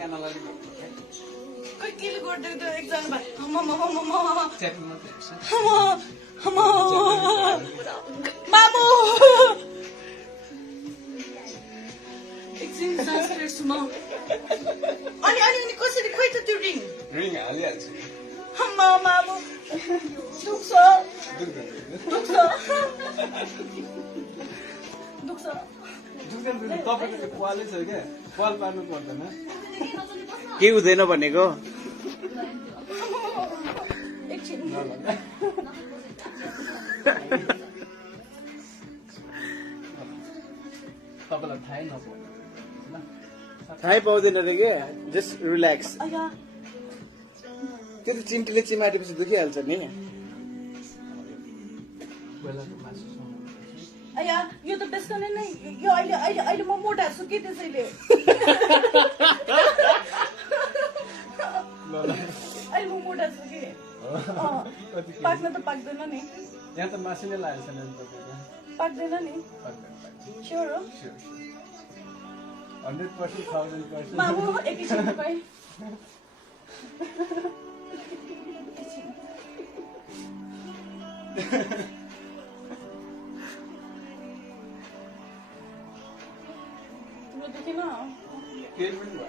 Kau kilo gordo itu exam ba? Mama. Mamu. Exam transfer semua. Ani kau sedih kau itu ring. Ring alias. Mamu. Duksa. तपाईँको पालै छ क्या पाल पार्नु पर्दैन के हुँदैन भनेको तपाईँलाई थाहै नपाउ थाहै पाउँदैन रे के जस्ट रिल्याक्स त्यो त चिन्टीले चिमाटेपछि दुखिहाल्छ नि अया यो त बेस्ट नै यो अहिले म मोटा छु के त्यसैले अहिले म मोटा छु के पाक्न त पाक्दैन नि यहाँ त मासु नै लागेको छैन पाक्दैन नि स्योर हो 100% 1000% मामु एकैछिन खै देखिन केही पनि भयो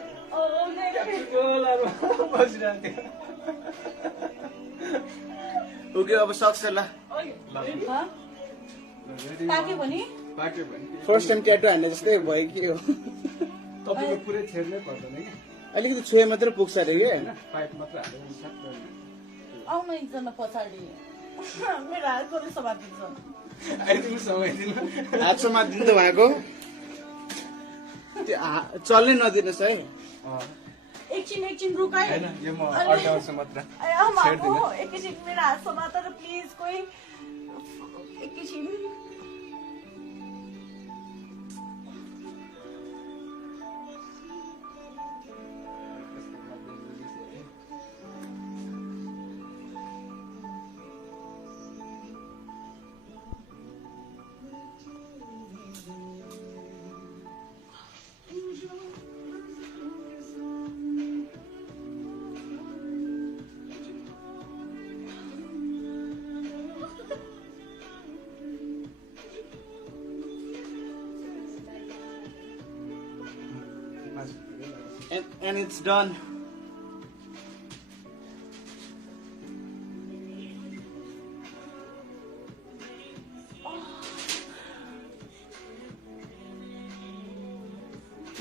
ओके अब सक्छ ल पाक्यो भने फर्स्ट टाइम ट्याटु हान्ने जस्तै भयो के हो तपाईँको पुरै छेड्नै पर्दैन कि अलिकति छुए मात्र पुग्छ अरे के पाइप मात्र हालेर सक्दैन आउन एकजना पछाडि मेरो हात कसले समातिन्छ आइदिनु समय दिनु हात समातिदिनु त भएको चल्नै नदिनुहोस् है एकछिन रुकाइ हैन यो म अड्काउँछु मात्र एकैछिन मेरो हात समातेर प्लिज कोही एकैछिन And it's done.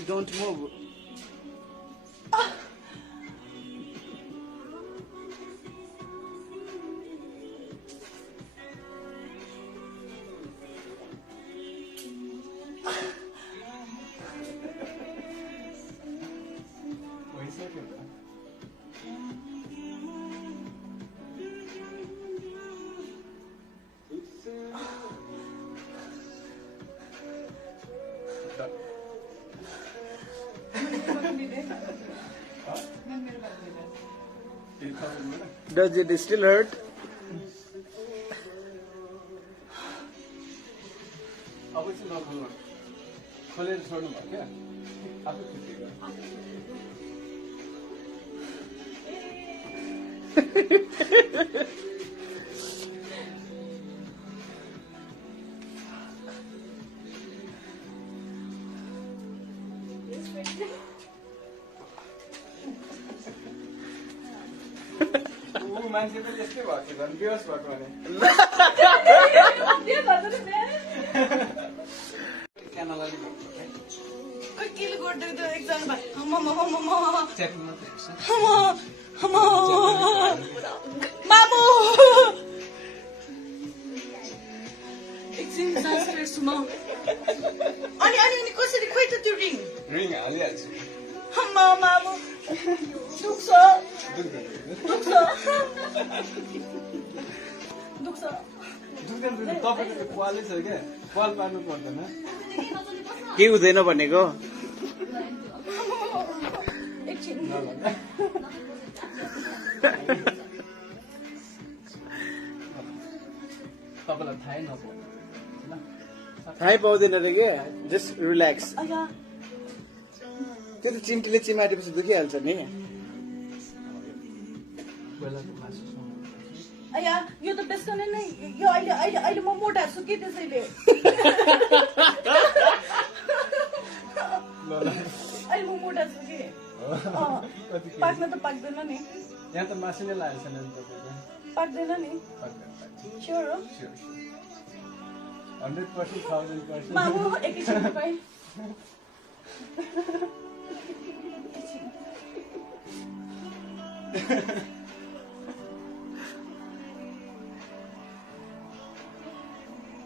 Don't move. Does it still hurt? अब चाहिँ नखोल्नु खोलेर छोड्नु भयो क्या आफै छुट्टी मान्छे पनि यस्तै भएको थियो झन् बेहोस भएको भने Kau kilo gordo itu exam ba? Mama. च्यापिङ मात्र हेर्छ Mamu. Exam transfer semua. Ani kau sedih kau itu ring. Ring हालिहाल्छु Mamu. Duksa. तपाईँको त्यो पालै छ क्या पाल पार्नु पर्दैन के हुँदैन भनेको एकछिन तपाईँलाई थाहै नपाउ थाहै पाउँदैन रे के जस्ट रिल्याक्स त्यो त चिम्टीले चिमाटेपछि दुखिहाल्छ नि। बेलाको मासु सँगै अया यो त बेसकनै नै यो अहिले अहिले अहिले म मोटा छु कि त्यसैले ल ल अहिले म मोटा छु कि कति केजी? पाक्न त पाक्दैन नि यहाँ त मासु नै लागेको छैन नि तपाईँको। पाक्दैन नि स्योर हो 100% 1000%। मामु एकैछिन तपाईँ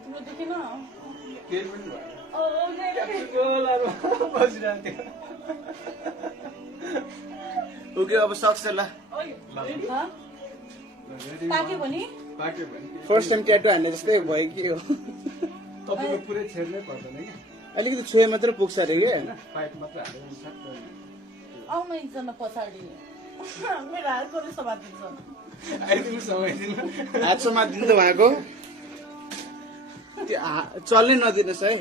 तिम्रो दुखेन केही पनि भएन। मेरो गोलाहरू बसिरहेको थियो। ओके अब सक्छ ल। पाक्यो भने पाक्यो भने फर्स्ट टाइम ट्याटु हान्ने जस्तै भयो कि हो। तपाईँको पुरै छेड्नै पर्दैन कि अलिकति छोए मात्र पुग्छ अरे कि। पाइप मात्र हालेर हुन्छ। आउन एकजना पछाडि मेरो हात कसले समातिन्छ आइदिनु समाइदिनु। हात समातिदिनु त उहाँको त्यो चल्नै नदिनुहोस् है।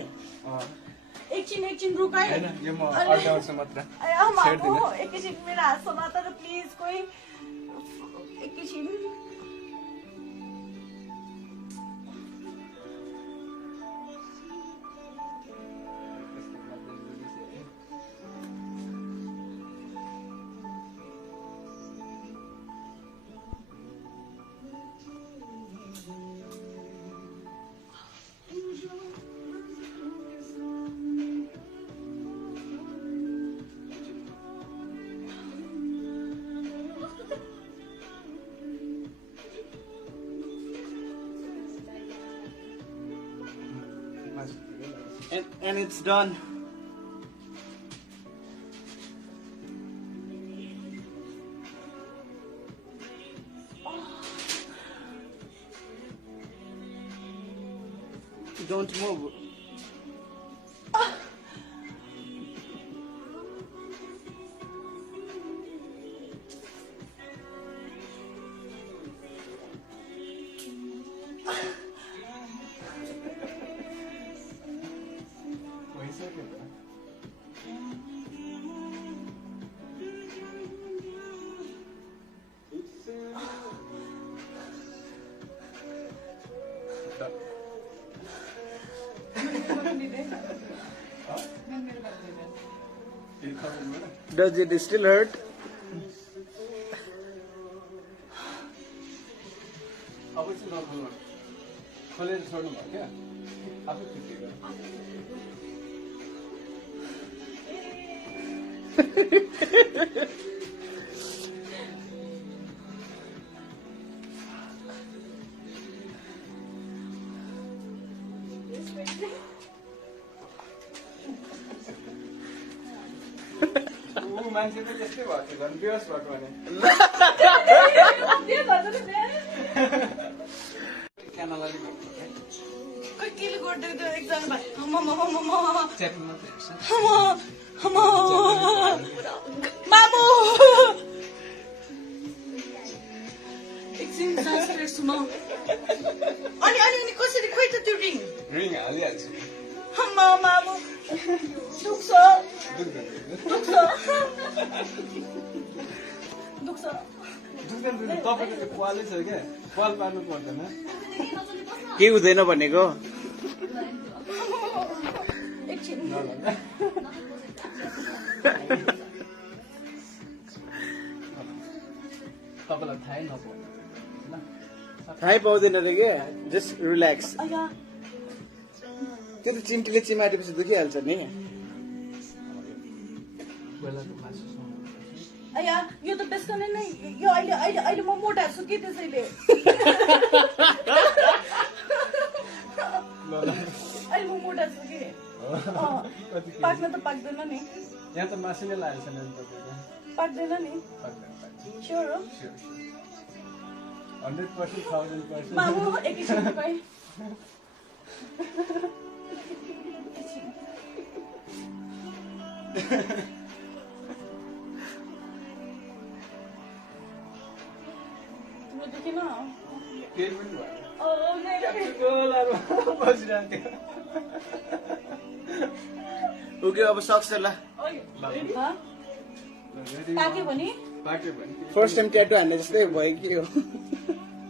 एकछिन रुकाइ होइन यो म अड्याउँछु मात्र। एकैछिन मेरो हात समात र प्लिज कोही एकैछिन And it's done. Don't move. Does it still hurt? अब चाहिँ नखोल्नु खोलेर छोड्नु भयो क्या आफै फिटिएको मान्छे पनि त्यस्तै भएको थियो झन् बेहोस भएको भने क्यानलाले खै केले गरिदिएको एकजना भाइ च्याटिङ मात्रै हेर्छ मामु एकछिन सास फेर्छु म अनि कसरी खोइ त त्यो रिङ रिङ हालिहाल्छु मामु दुख्छ तपाईँको त्यो पालै छ क्या पाल पार्नु पर्दैन के हुँदैन भनेको एकछिन तपाईँलाई थाहै नपाउनु थाहै पाउँदैन अरे कि जस्ट रिल्याक्स अया त्यो त चिम्टीले चिमाटेपछि दुखिहाल्छ नि। बेलाको मासु सँगै अया यो त बेसकनै नै यो अहिले अहिले अहिले म मोटा छु कि त्यसैले अहिले म मोटा छु कि कति केजी? पाक्न त पाक्दैन नि यहाँ त मासु नै लागेको छैन नि तपाईँको। पाक्दैन नि स्योर हो 100% 1000%। मामु एकैछिन तपाईँ तिम्रो दुखेन केही पनि भएन। मेरो गोलाहरू बसिरहेको थियो। ओके अब सक्छ ल। ल पाक्यो भने पाक्यो भने फर्स्ट टाइम ट्याटु हान्ने जस्तै भयो कि हो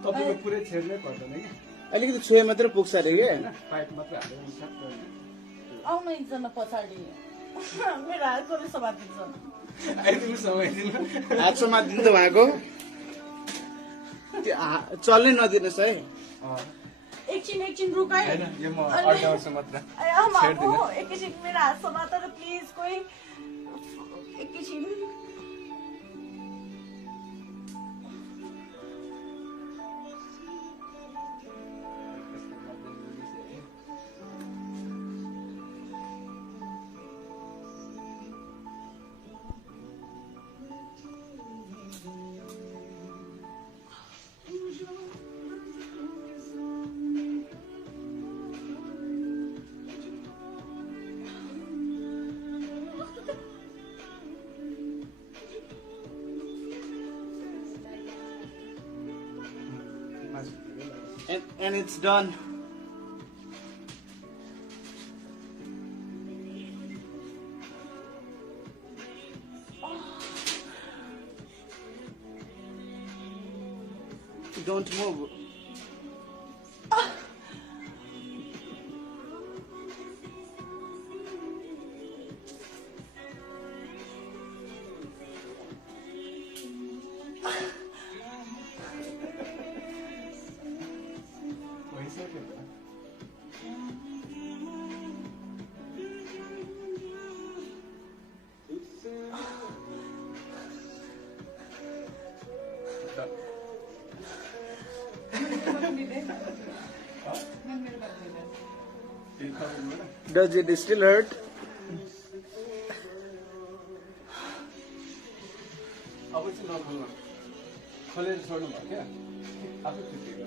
तपाईँको पुरै छेड्नै पर्दैन कि अलिकति छोए मात्रै पुग्छ अरे कि होइन पाइप मात्रै हालेर सक्छ आउनु एकजना पछाडि मेरो हातको समातिन्छ आइदिनु समाइदिनु हात समातिदिनु त उहाँको त्यो चल्नै नदिनुहोस् है एकछिन रुकाइ होइन यो म अड्काउँछु मात्र छेड्दिनँ एकैछिन मेरो हात समातेर प्लिज कोही एकैछिन and it's done. Don't move. Does it still hurt? अब चाहिँ नखोल्नु खोलेर छोड्नु भयो क्या आफै छुट्टियो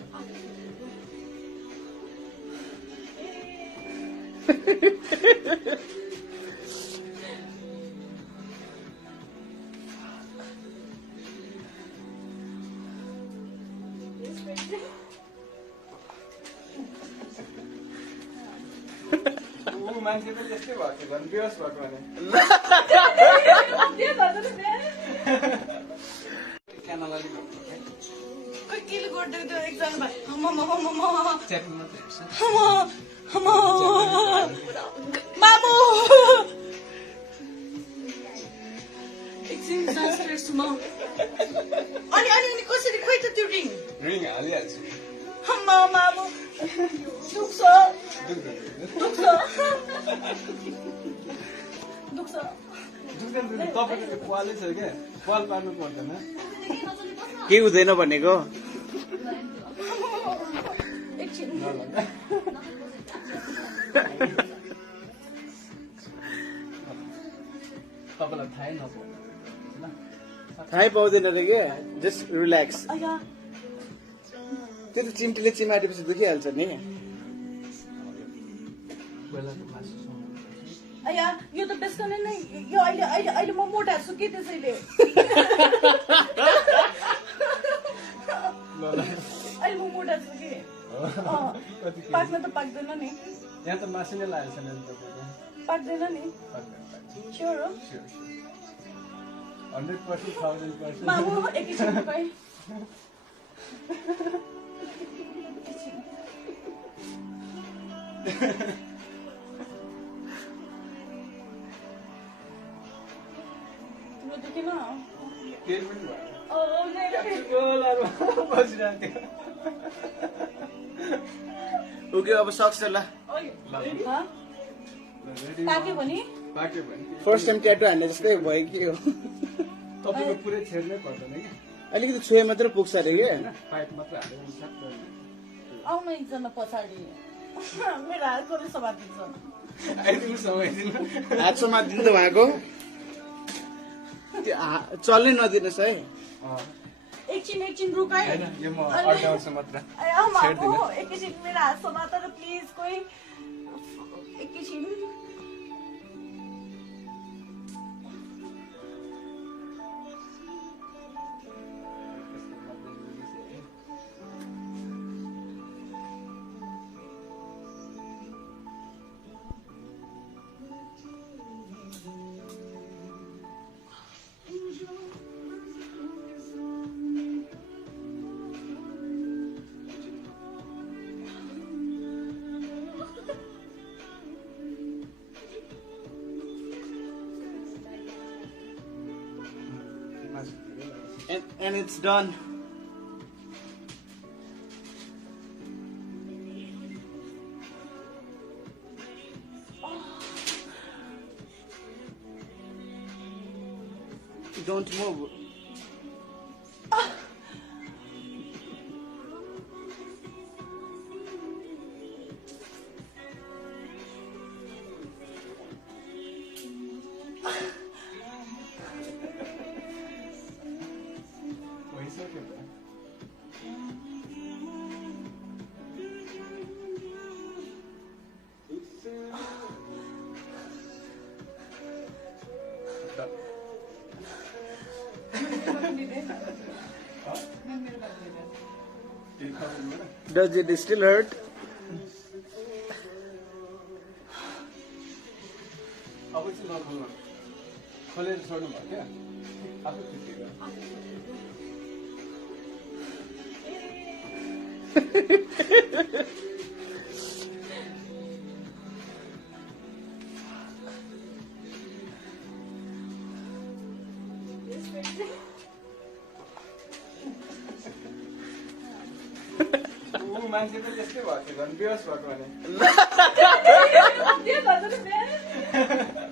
मान्छे पनि यस्तै भएको थियो भने बेहोस भएको भने क्यानलाले खोइ केले गर्दै त्यो एकजना भाइ च्याटिङ मात्रै हेर्छ मामु एकछिन सास फेर्छु म अनि कसरी खोइ त त्यो रिङ रिङ हालिहाल्छु मामु दुख्छ तपाईँको पालै छ क्या पाल पार्नु पर्दैन के हुँदैन भनेको एकछिन तपाईँलाई थाहै नपाउनु थाहै पाउँदैन रे के जस्ट रिल्याक्स अया त्यो त चिम्टीले चिमाटेपछि दुखिहाल्छ नि अया यो त बेसकनै नै यो अहिले म मोटा छु के त्यसैले अहिले म मोटा छु कि पाक्न त पाक्दैन नि यहाँ त मासु नै लागेको छैन नि तपाईँको पाक्दैन नि स्योर हो 100% 1000%। मामु एकैछिन रुकाइ तिम्रो दुखेन केही पनि भएन। बसिरहेको थियो। ओके अब सक्छ ल पाक्यो भने पाक्यो भने फर्स्ट टाइम ट्याटु हान्ने जस्तै भयो कि हो तपाईँको पुरै छेड्नै पर्दैन कि अलिकति छोए मात्रै पुग्छ अरे कि होइन पाइप मात्रै हालेर सक्छ आउनु एकजना पछाडि मेरो हातको समातिन्छ आइदिनु समाइदिनु हात समातिदिनु त उहाँको त्यो चल्नै नदिनुहोस् है एकछिन रुकाइ होइन यो म अड्काउँछु मात्र छेड्दिनँ एकैछिन मेरो हात समातेर प्लिज कोही एकैछिन And it's done. Don't move. भइसक्यो Does it still hurt? अब चाहिँ नखोल्नु खोलेर छोड्नु भयो क्या आफै फिटियो मान्छे पनि त्यस्तै भएको थियो झन् बेहोस भएको भने त्यो भन्नु नि